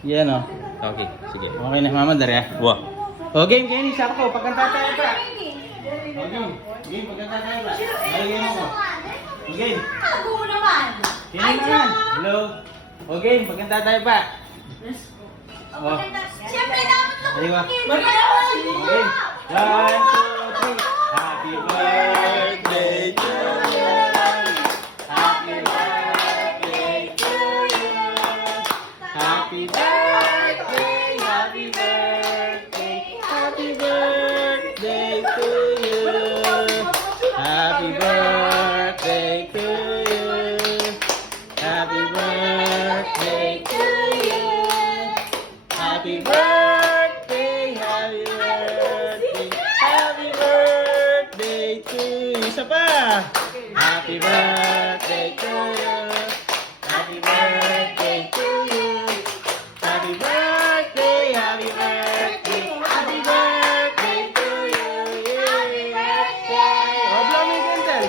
Yan o. Okay, sige. Okay na, mama, dari ah. Wow. O, game, Kenny, sakto. Pagkanta tayo pa. O, game. Game, pagkanta tayo pa. Game ako. O, game. Ako mo naman. Kenny naman. Hello. O, game, pagkanta tayo pa. O. Siyempre, dapat lang Aywa. mag-game. Game. 1, 2, 3. Happy birthday to you. Happy birthday to you. Happy birthday, happy birthday, happy birthday to you. Happy birthday to you. Happy birthday to you. Happy birthday, happy birthday, happy birthday to you. Isa pa. Happy birthday to you. Happy birthday to you. Happy birthday, happy birthday, happy birthday to you. Yay! Oh, blow me candle.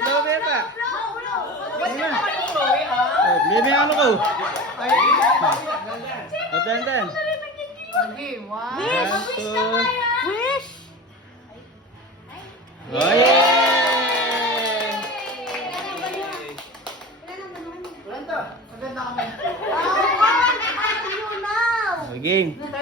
Blow me pa. Ano na? Oh, blow me ano ko. Oh, dan. Game, wow. Wish! Oh, yeah! Maganda kami. Oh, game. Oh, game.